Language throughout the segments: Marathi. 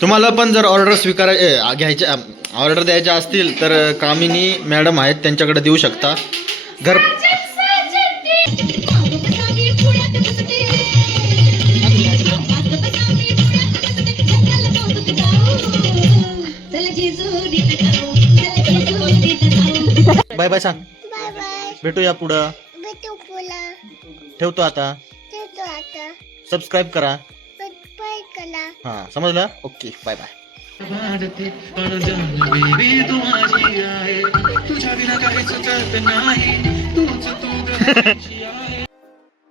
तुम्हाला पण जर ऑर्डर घ्यायच्या ऑर्डर द्यायच्या असतील तर कामिनी मॅडम आहेत, त्यांच्याकडे देऊ शकता. घर बाय बाय सांग. भेटूया पुढं. ठेवतो आता. सबस्क्राईब करा. हा समजलं. Okay bye bye.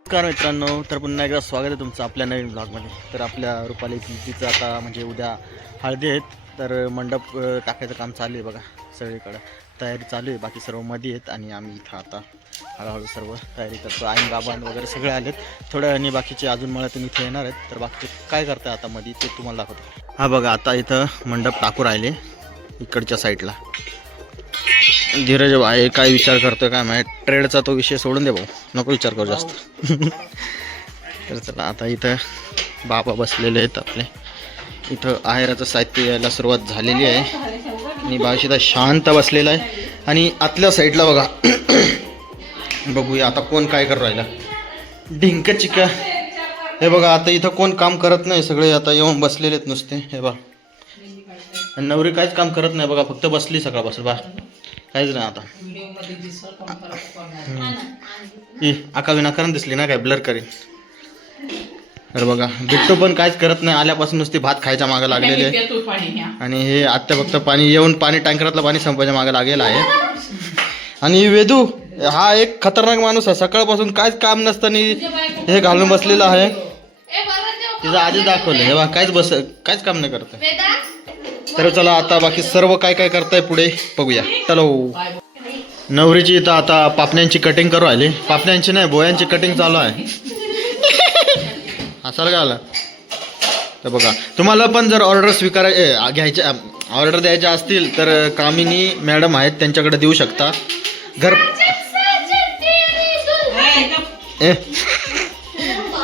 नमस्कार मित्रांनो, तर पुन्हा एकदा स्वागत आहे तुमचं आपल्या नवीन ब्लॉगमध्ये. तर आपल्या रुपाली दीदीचं आता म्हणजे उद्या हळदी आहेत, तर मंडप टाकायचं काम चालू आहे बघा. सगळीकडं तयारी चालू आहे, बाकी सर्व मध्ये आहेत आणि आम्ही इथं आता हळूहळू सर्व तयारी करतो. आई बाबा वगैरे सगळे आलेत. थोड्या आणि बाकीचे अजून मळ्यातून इथे येणार आहेत, तर बाकीचे काय करताय आता मध्ये ते तुम्हाला दाखवतो. हा बघा, आता इथं मंडप टाकू राहिले इकडच्या साईडला. धीरज भाई काय विचार करतोय काय माहिती, ट्रेडचा तो विषय सोडून दे भाऊ, नको विचार करू जास्त. तर चला, आता इथं बाबा बसलेले आहेत आपले. इथं आहेराचं साहित्य यायला सुरुवात झालेली आहे आणि बाळशीदा शांत बसलेला आहे. आणि आतल्या साईडला बघा बघूया आता कोण काय करू राहिला. ढिंक चिका हे बघा, आता इथं कोण काम करत नाही, सगळे आता येऊन बसलेले आहेत नुसते. हे बघा, नवरी काहीच काम करत नाही बघा, फक्त बसली सकाळपासून बा, काहीच नाही. आता आका विनाकारण दिसली ना, काय ब्लर करेन. तर बघा, बिट्टू पण काहीच करत नाही, आल्यापासून नुसती भात खायच्या मागे लागलेले आहे. आणि हे आत्या फक्त पाणी येऊन पाणी टँकरातलं पाणी संपायच्या मागे लागलेलं आहे. आणि वेदू हा एक खतरनाक माणूस आहे, सकाळपासून काहीच काम नसताना हे घालून बसलेला आहे. तिचं आधी दाखवलं हे बा, काहीच काम नाही करत. तर चला, आता बाकी सर्व काय काय करताय पुढे बघूया. चलो. नवरीची इथं आता पापण्यांची कटिंग करू राहिली. पापण्यांची नाही, बोयांची कटिंग चालू आहे. असाल का आला. तर बघा, तुम्हाला पण जर घ्यायच्या ऑर्डर द्यायच्या असतील तर कामिनी मॅडम आहेत, त्यांच्याकडे देऊ शकता. घर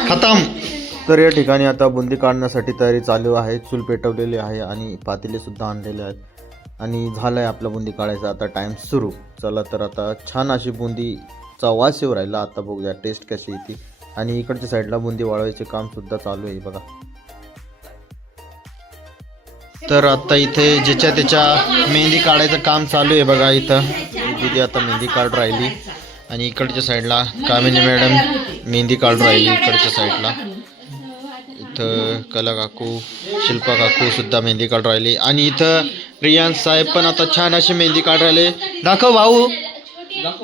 खतम. तर या ठिकाणी आता बुंदी काढण्यासाठी तयारी चालू आहे. चूल पेटवलेली आहे आणि पातेले सुद्धा आणलेले आहेत आणि झालंय आपलं बुंदी काढायचा आता टाइम सुरू. चला, तर आता छान अशी बुंदीचा वास येऊ राहिला. आता बघूया टेस्ट कशी येते. आणि इकडच्या साईडला बुंदी वाळवायचे काम सुद्धा चालू आहे बघा. तर आता इथे ज्याच्या त्याच्या मेहंदी काढायचं काम चालू आहे बघा. इथं दीदी आता मेहंदी काढून राहिली आणि इकडच्या साईडला कामिनी मॅडम मेहंदी काढून राहिली. इकडच्या साईडला इथं कला काकू, शिल्पा काकू सुद्धा मेहंदी काढून राहिली. आणि इथं रियान्स साहेब पण आता छान अशी मेहंदी काढून राहिले. दाखव भाऊ,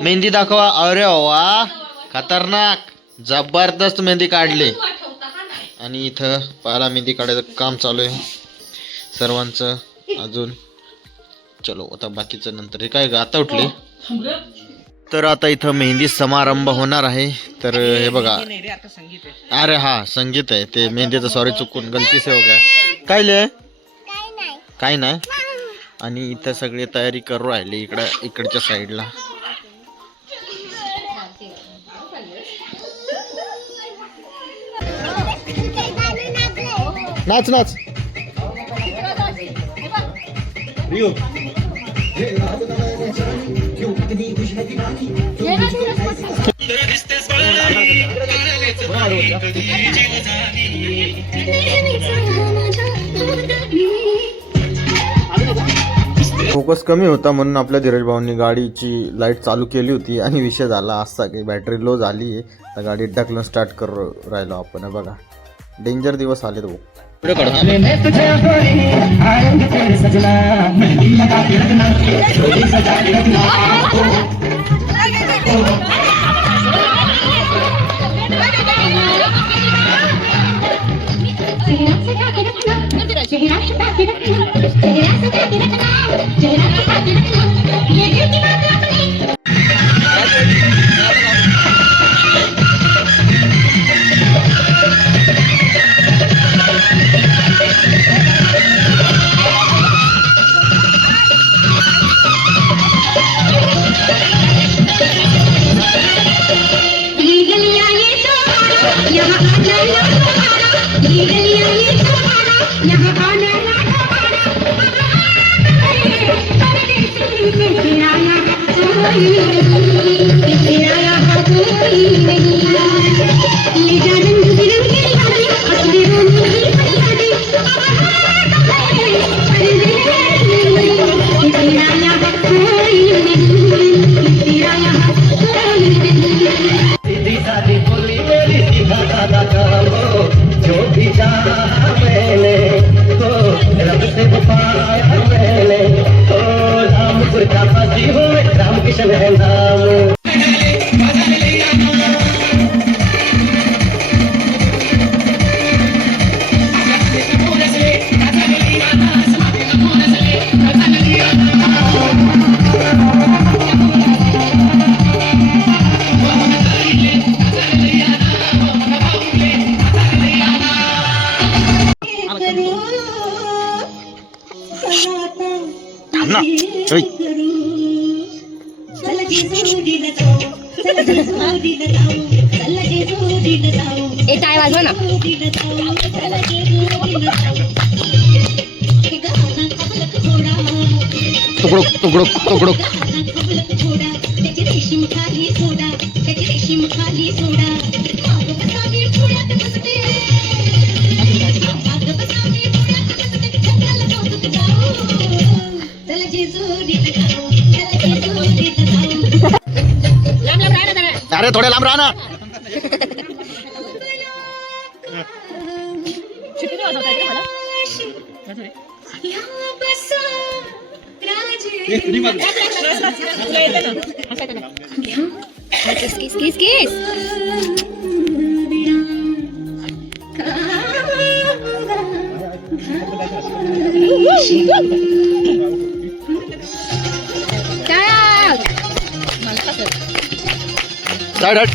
मेहंदी दाखवा. अरे वा, खतरनाक, जबरदस्त मेहंदी काढली. आणि इथं पाहायला मेहंदी काढायचं काम चालू आहे सर्वांचं अजून. चलो, आता बाकीचं नंतर. हे काय आता उठले. तर आता इथं मेहंदी समारंभ होणार आहे. तर हे बघा, अरे हा संगीत आहे ते मेहंदीचं, सॉरी चुकून गलती से हो गया. काय लिह काय नाही. आणि इथं सगळे तयारी करू राहिले इकडच्या साईडला. नाच नाच. फोकस कमी होता म्हणून आपल्या धीरज भाऊंनी गाडीची लाईट चालू केली होती आणि विषय झाला असा की बॅटरी लो झाली आहे. तर गाडी ढकलून स्टार्ट करू राहिलो आपण. बघा, डेंजर दिवस आले तो. यहाँ आना ना ओय. ए टाय वाजवा ना. तुकडुक तुकडुक तुकडुक. अरे थोडे लांब राहा ना. किस किस किस किस. साइड हट.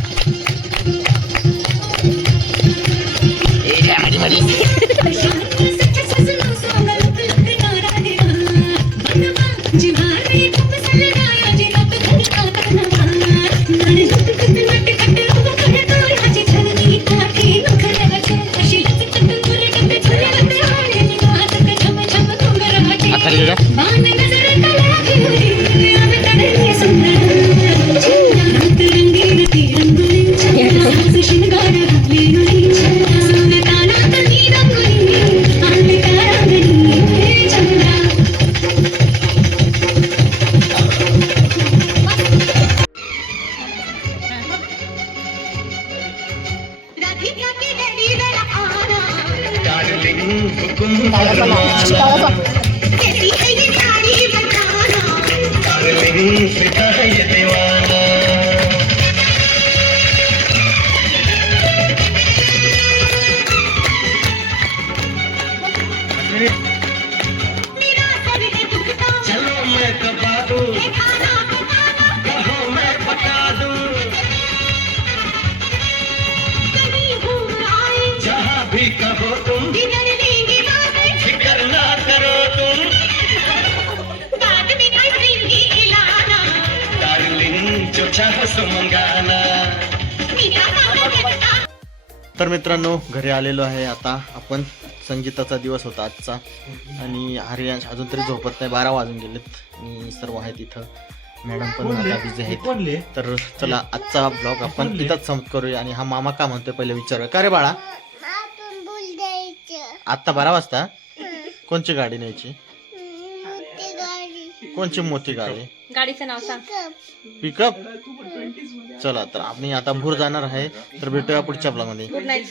तर मित्रांनो घरी आलेलो आहे आता आपण. संगीताचा दिवस होता आजचा आणि हरियांश अजून तरी झोपत नाही. 12 वाजून गेलेत आणि सर्व आहेत इथं. मॅडम पण आता बिझी आहेत. तर चला आजचा ब्लॉग आपण इथंच समाप्त करूया. आणि हा मामा का म्हणतोय पहिले विचारूया. का रे बाळा आत्ता 12 वाजता कोणची गाडी न्यायची? कोणची मोठी गाडी? गाडीचं नाव सांग. पिकअप. चला तर आम्ही आता भूर जाणार आहे. तर भेटूया पुढच्या ब्लॉग मध्ये.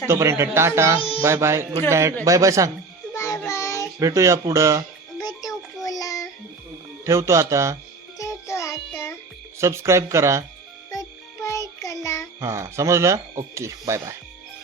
तोपर्यंत tata bye bye good night. Bye bye सांग. भेटूया पुढं. ठेवतो आता. सबस्क्राईब करा. हा समजलं. Okay bye bye.